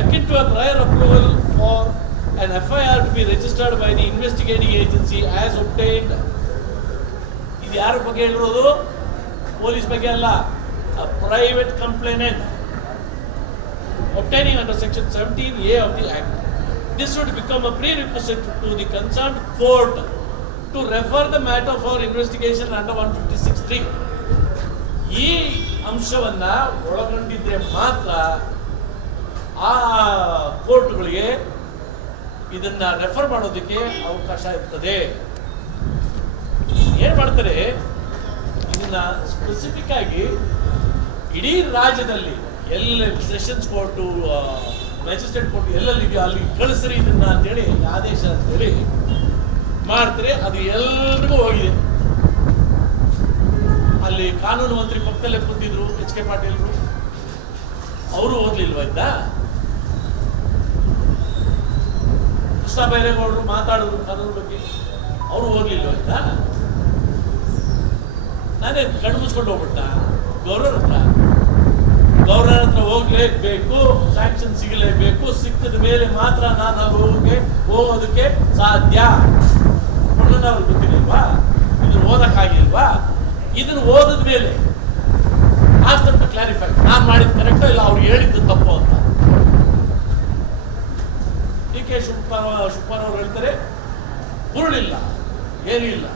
akin to a prior approval for an FIR to be registered by the investigating agency as obtained. ಇದು ಯಾರ ಬಗ್ಗೆ ಹೇಳಿರೋದು? Police ಬಗ್ಗೆ ಅಲ್ಲ, a private complainant obtaining under section 17A of the Act. This would become a prerequisite to the concerned court to refer the matter for investigation under 156(3). ಈ ಅಂಶವನ್ನ ಒಳಗೊಂಡಿದ್ರೆ ಮಾತ್ರ ಆ ಕೋರ್ಟ್ಗಳಿಗೆ ಇದನ್ನ ರೆಫರ್ ಮಾಡೋದಕ್ಕೆ ಅವಕಾಶ ಇರ್ತದೆ. ಏನ್ ಮಾಡ್ತಾರೆ, ಇದನ್ನ ಸ್ಪೆಸಿಫಿಕ್ ಆಗಿ ಇಡೀ ರಾಜ್ಯದಲ್ಲಿ ಎಲ್ಲ ಸೆಷನ್ಸ್ ಕೋರ್ಟು, ಮ್ಯಾಜಿಸ್ಟ್ರೇಟ್ ಕೋರ್ಟ್ ಎಲ್ಲೆಲ್ಲಿದೆಯೋ ಅಲ್ಲಿ ಕಳಿಸ್ರಿ ಇದನ್ನ ಅಂತೇಳಿ ಆದೇಶ ಅಂತೇಳಿ ಮಾಡ್ತಾರೆ. ಅದು ಎಲ್ರಿಗೂ ಹೋಗಿದೆ. ಅಲ್ಲಿ ಕಾನೂನು ಮಂತ್ರಿ ಪಕ್ಕದಲ್ಲೇ ಕೂತಿದ್ರು ಎಚ್ ಕೆ ಪಾಟೀಲ್ರು, ಅವರು ಓದ್ಲಿಲ್ವ ಇದ್ದ? ಕೃಷ್ಣ ಬೈರೇಗೌಡರು ಮಾತಾಡಿದ್ರು ಕಾನೂನು ಬಗ್ಗೆ, ಅವರು ಓದ್ಲಿಲ್ವ ಇದ್ದ? ನಾನೇ ಕಣ್ಣು ಮುಚ್ಕೊಂಡು ಹೋಗ್ಬಿಟ್ಟ ಗೌರ್ನರ್ ಹತ್ರ. ಗವರ್ನರ್ ಹತ್ರ ಹೋಗ್ಲೇಬೇಕು, ಸ್ಯಾಂಕ್ಷನ್ ಸಿಗಲೇಬೇಕು, ಸಿಕ್ಕಿದ ಮೇಲೆ ಮಾತ್ರ ನಾನು ಅಲ್ಲಿ ಹೋಗೋದಕ್ಕೆ ಸಾಧ್ಯ. ಅವ್ರಿಗೆ ಗೊತ್ತಿರಲಿಲ್ವಾ? ಇದನ್ನು ಓದಕ್ಕಾಗಿಲ್ವಾ? ಇದನ್ನು ಓದಿದ ಮೇಲೆ ಆಸ್ತಂತ ಕ್ಲಾರಿಫೈ ನಾನು ಮಾಡಿದ್ದು ಕರೆಕ್ಟೋ ಇಲ್ಲ ಅವ್ರು ಹೇಳಿದ್ದು ತಪ್ಪು ಅಂತ. ಡಿ ಕೆ ಶಿವಕುಮಾರ್ ಅವರು ಹೇಳ್ತಾರೆ ಹುರುಳಿಲ್ಲ, ಏನೂ ಇಲ್ಲ,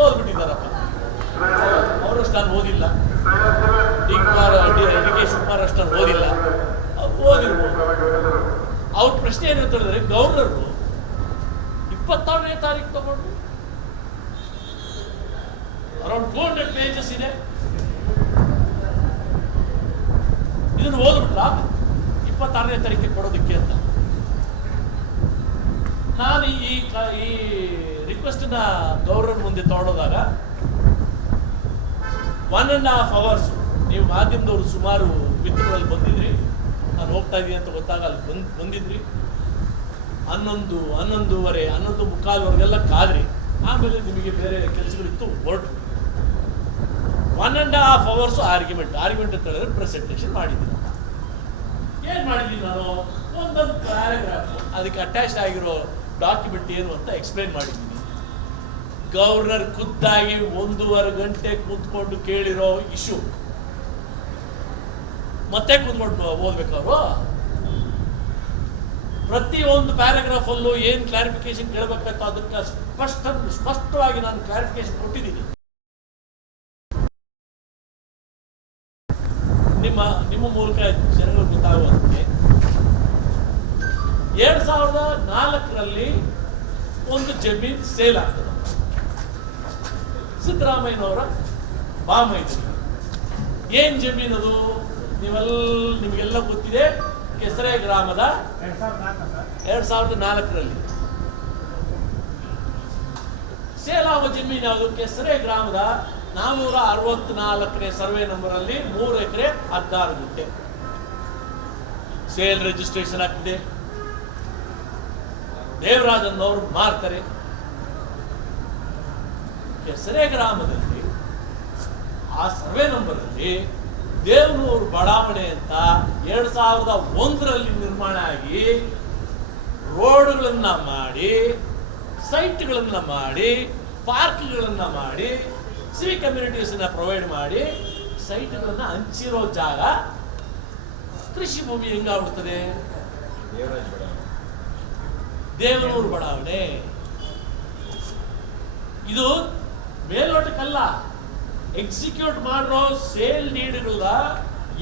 ಓದ್ಬಿಟ್ಟಿದ್ದಾರಪ್ಪ. ಅವರಷ್ಟು ನಾನು ಓದಿಲ್ಲ, ಡಿ ಕೆ ಶಿವಕುಮಾರ್ ಅಷ್ಟು ನಾನು ಓದಿಲ್ಲ, ಅವ್ರು ಓದಿರ್ಬೋದು. ಅವ್ರ ಪ್ರಶ್ನೆ ಏನು ಅಂತ ಹೇಳಿದ್ರೆ, ಗವರ್ನರು 26ನೇ ತಾರೀಕು ತಗೊಂಡು ಅರೌಂಡ್ 200 ಪೇಜಸ್ ಇದೆ, ಇದನ್ನು ಓದ್ಬಿಟ್ರ 26ನೇ ತಾರೀಕಿಗೆ ಕೊಡೋದಕ್ಕೆ ಅಂತ. ನಾನು ಈ ರಿಕ್ವೆಸ್ಟ್ ನ ಗವರ್ನರ್ ಮುಂದೆ ತಗೊಳ್ಳೋದಾಗ 1.5 hours ನೀವು ಮಾಧ್ಯಮದವರು ಸುಮಾರು ಮಿತ್ರರಲ್ಲಿ ಬಂದಿದ್ರಿ, ನಾನು ಹೋಗ್ತಾ ಇದ್ದೀನಿ ಅಂತ ಗೊತ್ತಾಗ ಅಲ್ಲಿ ಬಂದಿದ್ರಿ. 11:30 11:45 ಕಾದ್ರಿ. ಆಮೇಲೆ ನಿಮಗೆ ಬೇರೆ ಕೆಲಸಗಳಿತ್ತು, ಹೊರಟು 1.5 hours ಆರ್ಗ್ಯುಮೆಂಟ್ ಅಂತ ಹೇಳಿದ್ರೆ ಪ್ರೆಸೆಂಟೇಷನ್ ಮಾಡಿದ್ದೀನಿ. ಏನು ಮಾಡಿದ್ದೀನಿ ನಾನು? ಒಂದೊಂದು ಪ್ಯಾರಾಗ್ರಾಫ್ ಅದಕ್ಕೆ ಅಟ್ಯಾಚ್ ಆಗಿರೋ ಡಾಕ್ಯುಮೆಂಟ್ ಏನು ಅಂತ ಎಕ್ಸ್ಪ್ಲೈನ್ ಮಾಡಿದ್ದೀನಿ. ಗವರ್ನರ್ ಖುದ್ದಾಗಿ 1.5 ಗಂಟೆ ಕೂತ್ಕೊಂಡು ಕೇಳಿರೋ ಇಶ್ಯೂ ಮತ್ತೆ ಕೂತ್ಕೊಂಡು ಓದ್ಬೇಕವರು. ಪ್ರತಿಯೊಂದು ಪ್ಯಾರಾಗ್ರಾಫ್ ಅಲ್ಲೂ ಏನ್ ಕ್ಲಾರಿಫಿಕೇಶನ್ ಕೇಳಬೇಕಾಯ್ತು ಅದಕ್ಕೆ ಸ್ಪಷ್ಟವಾಗಿ ನಾನು ಕ್ಲಾರಿಫಿಕೇಶನ್ ಕೊಟ್ಟಿದ್ದೀನಿ. ನಿಮ್ಮ ಮೂಲಕ ಜನಗಳು ಗೊತ್ತಾಗುವಂತೆ 2004ರಲ್ಲಿ ಒಂದು ಜಮೀನು ಸೇಲ್ ಆಗ್ತದೆ ಸಿದ್ದರಾಮಯ್ಯನವರ ಬಾಮೈದು. ಏನ್ ಜಮೀನು ಅದು? ನಿಮಗೆಲ್ಲ ಗೊತ್ತಿದೆ. ಕೆಸರೆ ಗ್ರಾಮದ 2004ರಲ್ಲಿ ಸೇಲ್ ಆಗುವ ಜಮೀನು ಯಾವುದು? ಕೆಸರೆ ಗ್ರಾಮದ 464ನೇ ಸರ್ವೆ ನಂಬರ್ ಅಲ್ಲಿ 3 ಎಕರೆ 16 ಗುಂಟೆ ಸೇಲ್ ರಿಜಿಸ್ಟ್ರೇಷನ್ ಆಗ್ತಿದೆ. ದೇವರಾಜನ್ನವರು ಮಾರ್ತಾರೆ. ಕೆಸರೆ ಗ್ರಾಮದಲ್ಲಿ ಆ ಸರ್ವೆ ನಂಬರ್ ಅಲ್ಲಿ ದೇವನೂರು ಬಡಾವಣೆ ಅಂತ 2001ರಲ್ಲಿ ನಿರ್ಮಾಣ ಆಗಿ ರೋಡ್ಗಳನ್ನ ಮಾಡಿ, ಸೈಟ್ಗಳನ್ನ ಮಾಡಿ, ಪಾರ್ಕ್ಗಳನ್ನ ಮಾಡಿ, ಸಿವಿಕ್ ಕಮ್ಯುನಿಟೀಸ್ ಪ್ರೊವೈಡ್ ಮಾಡಿ, ಸೈಟ್ಗಳನ್ನ ಹಂಚಿರೋ ಜಾಗ ಕೃಷಿ ಭೂಮಿ ಹೆಂಗಾಗ್ಬಿಡ್ತದೆ? ದೇವನೂರು ಬಡಾವಣೆ. ಇದು ಮೇಲ್ನೋಟಕ್ಕಲ್ಲ, ಎಕ್ಸಿಕ್ಯೂಟ್ ಮಾಡಿರೋ ಸೇಲ್ ಡೀಡ್ಗಳ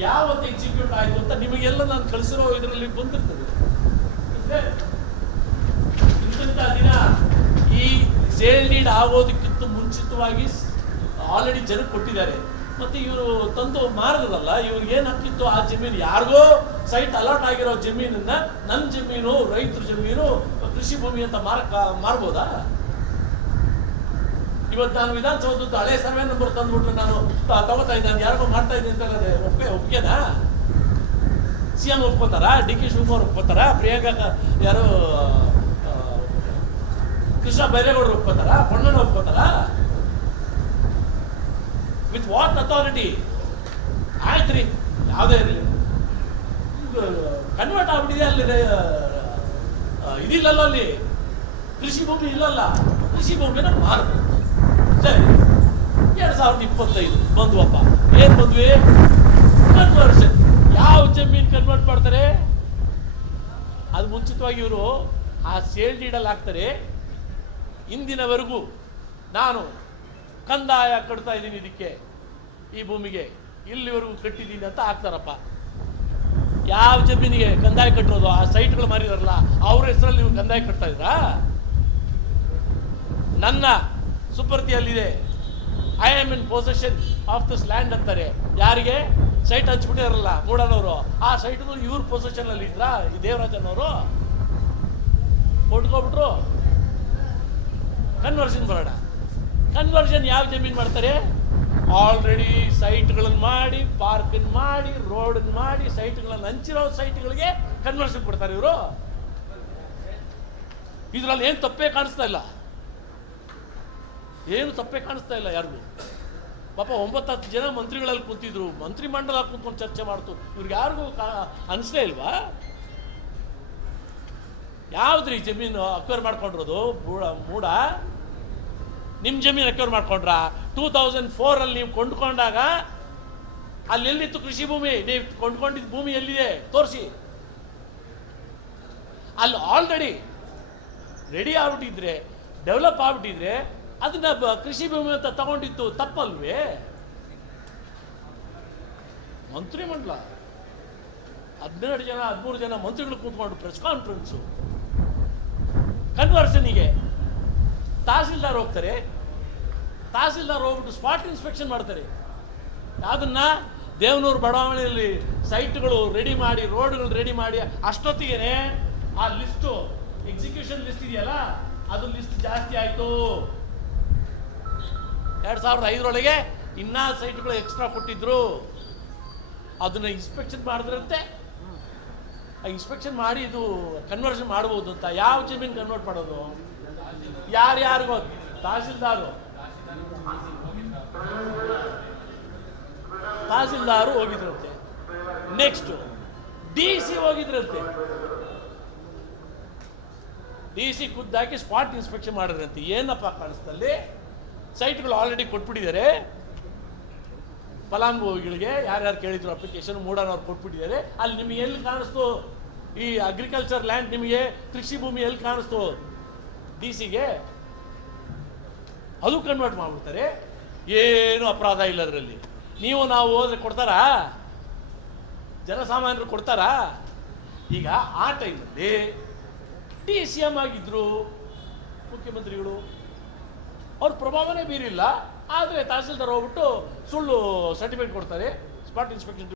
ಯಾವತ್ತು ಎಕ್ಸಿಕ್ಯೂಟ್ ಆಯ್ತು ಅಂತ ನಿಮಗೆಲ್ಲ ನಾನು ಕಳಿಸಿರೋ ಇದರಲ್ಲಿ ಬಂದಿರ್ತದೆ. ಇಂಥ ದಿನ ಈ ಸೇಲ್ ಡೀಡ್ ಆಗೋದಕ್ಕಿಂತ ಮುಂಚಿತವಾಗಿ ಆಲ್ರೆಡಿ ಜನಕ್ಕೆ ಕೊಟ್ಟಿದ್ದಾರೆ. ಮತ್ತೆ ಇವರು ತಂದು ಮಾರದ್ರಲ್ಲ, ಇವ್ರಿಗೆ ಏನ್ ಹಾಕಿತ್ತು ಆ ಜಮೀನು? ಯಾರಿಗೋ ಸೈಟ್ ಅಲಾಟ್ ಆಗಿರೋ ಜಮೀನನ್ನ ನನ್ನ ಜಮೀನು, ರೈತರ ಜಮೀನು, ಕೃಷಿ ಭೂಮಿ ಅಂತ ಮಾರ್ಬೋದಾ? ಇವತ್ತು ನಾನು ವಿಧಾನಸೌಧದ್ದು ಹಳೆ ಸರ್ವೆ ನಂಬರ್ ತಂದ್ಬಿಟ್ರೆ ನಾನು ತಗೋತಾ ಇದ್ದೆ, ಯಾರಿಗೋ ಮಾಡ್ತಾ ಇದ್ದೀನಿ ಅಂತ ಒಪ್ಪಿಗೆನಾ? ಸಿಎಂ ಒಪ್ಕೋತಾರ? ಡಿ ಕೆ ಶಿವಕುಮಾರ್ ಒಪ್ಕೋತಾರ? ಪ್ರಿಯಾಂಕಾ ಯಾರು ಕೃಷ್ಣ ಬೈರೇಗೌಡರು ಒಪ್ಕೋತಾರ? ಪೊನ್ನಣ್ಣ ಒಪ್ಕೋತಾರ? With what authority? ಆಯ್ತು ರೀ, ಯಾವುದೇ ಇರಲಿ, ಕನ್ವರ್ಟ್ ಆಗ್ಬಿಟ್ಟಿದೆ ಅಲ್ಲಿ. ಇದಿಲ್ಲಲ್ಲ ಅಲ್ಲಿ, ಕೃಷಿ ಭೂಮಿ ಇಲ್ಲಲ್ಲ, ಕೃಷಿ ಭೂಮಿನ ಮಾರಬೇಕು. ಸರಿ, 2025 ಬಂದ್ವಪ್ಪ. ಏನ್ ಬಂದ್ವಿ? ಕನ್ವರ್ಷನ್. ಯಾವ ಜಮೀನ್ ಕನ್ವರ್ಟ್ ಮಾಡ್ತಾರೆ? ಅದು ಮುಂಚಿತವಾಗಿ ಇವರು ಆ ಸೇಲ್ ಡೀಡಲ್ಲಿ ಹಾಕ್ತಾರೆ. ಇಂದಿನವರೆಗೂ ನಾನು ಕಂದಾಯ ಕಟ್ತಾ ಇದ್ದೀನಿ ಇದಕ್ಕೆ, ಈ ಭೂಮಿಗೆ ಇಲ್ಲಿವರೆಗೂ ಕಟ್ಟಿದ್ದೀನಿ ಅಂತ ಹಾಕ್ತಾರಪ್ಪ. ಯಾವ ಜಮೀನಿಗೆ ಕಂದಾಯ ಕಟ್ಟೋದು? ಆ ಸೈಟ್ಗಳು ಮಾರಿದಾರಲ್ಲ ಅವ್ರ ಹೆಸರಲ್ಲಿ ನೀವು ಕಂದಾಯ ಕಟ್ತಾ ಇದ್ರಾ? ನನ್ನ ಸುಪರ್ತಿಯಲ್ಲಿದೆ, I am in possession of this land ಅಂತಾರೆ. ಯಾರಿಗೆ? ಸೈಟ್ ಹಂಚ್ಬಿಟ್ಟಿದಾರಲ್ಲ ಮೂಡನವರು, ಆ ಸೈಟ್ ಇವ್ರ ಪೊಸೆಷನ್ ಅಲ್ಲಿ ಇದ್ರಾ ಈ ದೇವರಾಜನವರು? ಕೊಟ್ಕೊಬಿಟ್ರು. ಕನ್ವರ್ಷನ್ ಬರೋಣ. ಕನ್ವರ್ಷನ್ ಯಾವ ಜಮೀನು ಮಾಡ್ತಾರೆ? ಆಲ್ರೆಡಿ ಸೈಟ್ಗಳನ್ನು ಮಾಡಿ, ಪಾರ್ಕನ್ನು ಮಾಡಿ, ರೋಡನ್ನು ಮಾಡಿ, ಸೈಟ್ಗಳನ್ನು ಹಂಚಿರೋ ಸೈಟ್ಗಳಿಗೆ ಕನ್ವರ್ಷನ್ ಕೊಡ್ತಾರೆ ಇವರು. ಇದರಲ್ಲಿ ಏನು ತಪ್ಪೇ ಕಾಣಿಸ್ತಾ ಇಲ್ಲ, ಏನು ತಪ್ಪೇ ಕಾಣಿಸ್ತಾ ಇಲ್ಲ ಯಾರಿಗೂ. ಪಾಪ 9-10 ಜನ ಮಂತ್ರಿಗಳಲ್ಲಿ ಕೂತಿದ್ರು, ಮಂತ್ರಿ ಮಂಡಲ ಕೂತ್ಕೊಂಡು ಚರ್ಚೆ ಮಾಡ್ತು. ಇವ್ರಿಗೆ ಯಾರಿಗೂ ಅನಿಸ್ಲೇ ಇಲ್ವಾ? ಯಾವ್ದ್ರಿ ಜಮೀನು ಅಕ್ವೈರ್ ಮಾಡ್ಕೊಂಡಿರೋದು? ಮೂಡ ನಿಮ್ಮ ಜಮೀನು ಅಕ್ವೈರ್ ಮಾಡ್ಕೊಂಡ್ರ? 2004 ನೀವು ಕೊಂಡ್ಕೊಂಡಾಗ ಅಲ್ಲಿ ಎಲ್ಲಿತ್ತು ಕೃಷಿ ಭೂಮಿ? ನೀವು ಕೊಂಡ್ಕೊಂಡಿದ್ದ ಭೂಮಿ ಎಲ್ಲಿದೆ ತೋರಿಸಿ. ಅಲ್ಲಿ ಆಲ್ರೆಡಿ ರೆಡಿ ಆಗ್ಬಿಟ್ಟಿದ್ರೆ, ಡೆವಲಪ್ ಆಗ್ಬಿಟ್ಟಿದ್ರೆ ಅದನ್ನ ಕೃಷಿ ಭೂಮಿ ಅಂತ ತಗೊಂಡಿತ್ತು ತಪ್ಪಲ್ವೇ? ಮಂತ್ರಿ ಮಂಡಲ 12 ಜನ 13 ಜನ ಮಂತ್ರಿಗಳು ಕೂತ್ಕೊಂಡು ಪ್ರೆಸ್ ಕಾನ್ಫರೆನ್ಸು. ಕನ್ವರ್ಷನಿಗೆ ತಹಸೀಲ್ದಾರ್ ಹೋಗ್ತಾರೆ. ತಹಸೀಲ್ದಾರ್ ಹೋಗ್ಬಿಟ್ಟು ಸ್ಪಾಟ್ ಇನ್ಸ್ಪೆಕ್ಷನ್ ಮಾಡ್ತಾರೆ. ಅದನ್ನ ದೇವನೂರು ಬಡಾವಣೆಯಲ್ಲಿ ಸೈಟ್ಗಳು ರೆಡಿ ಮಾಡಿ, ರೋಡ್ಗಳು ರೆಡಿ ಮಾಡಿ, ಅಷ್ಟೊತ್ತಿಗೆ ಆ ಲಿಸ್ಟು ಎಕ್ಸಿಕ್ಯೂಷನ್ ಲಿಸ್ಟ್ ಇದೆಯಲ್ಲ, ಅದು ಲಿಸ್ಟ್ ಜಾಸ್ತಿ ಆಯಿತು. 2005 ಇನ್ನ ಸೈಟ್ಗಳು ಎಕ್ಸ್ಟ್ರಾ ಕೊಟ್ಟಿದ್ರು. ಅದನ್ನ ಇನ್ಸ್ಪೆಕ್ಷನ್ ಮಾಡಿದ್ರಂತೆ. ಆ ಇನ್ಸ್ಪೆಕ್ಷನ್ ಮಾಡಿ ಇದು ಕನ್ವರ್ಷನ್ ಮಾಡ್ಬೋದು ಅಂತ. ಯಾವ ಜಮೀನು ಕನ್ವರ್ಟ್ ಮಾಡೋದು? ಯಾರ್ಯಾರಿಗೋ ತಹಸೀಲ್ದಾರು ಹೋಗಿದ್ರಂತೆ. ನೆಕ್ಸ್ಟ್ DC ಹೋಗಿದ್ರಂತೆ. DC ಖುದ್ದಾಕಿ ಸ್ಪಾಟ್ ಇನ್ಸ್ಪೆಕ್ಷನ್ ಮಾಡಿದ್ರಂತೆ. ಏನಪ್ಪ ಕಾಣಿಸ್ತಲ್ಲಿ? ಸೈಟ್ಗಳು ಆಲ್ರೆಡಿ ಕೊಟ್ಬಿಟ್ಟಿದ್ದಾರೆ ಫಲಾನುಭವಿಗಳಿಗೆ. ಯಾರ್ಯಾರು ಕೇಳಿದ್ರು ಅಪ್ಲಿಕೇಶನ್ ಮೂಡನವ್ರು ಕೊಟ್ಬಿಟ್ಟಿದ್ದಾರೆ. ಅಲ್ಲಿ ನಿಮಗೆ ಎಲ್ಲಿ ಕಾಣಿಸ್ತು ಈ ಅಗ್ರಿಕಲ್ಚರ್ ಲ್ಯಾಂಡ್? ನಿಮಗೆ ಕೃಷಿ ಭೂಮಿ ಎಲ್ಲಿ ಕಾಣಿಸ್ತು DCಗೆ? ಅದು ಕನ್ವರ್ಟ್ ಮಾಡ್ಬಿಡ್ತಾರೆ. ಏನು ಅಪರಾಧ ಇಲ್ಲ ಅದರಲ್ಲಿ. ನೀವು ನಾವು ಹೋದ್ರೆ ಕೊಡ್ತಾರಾ? ಜನಸಾಮಾನ್ಯರು ಕೊಡ್ತಾರಾ? ಈಗ ಆ ಟೈಮಲ್ಲಿ DCM ಆಗಿದ್ರು ಮುಖ್ಯಮಂತ್ರಿಗಳು, ಅವ್ರ ಪ್ರಭಾವನೇ ಬೀರಿಲ್ಲ. ಆದರೆ ತಹಸೀಲ್ದಾರ್ ಹೋಗ್ಬಿಟ್ಟು ಸುಳ್ಳು ಸರ್ಟಿಫಿಕೇಟ್ ಕೊಡ್ತಾರೆ, ಸ್ಪಾಟ್ ಇನ್ಸ್ಪೆಕ್ಷನ್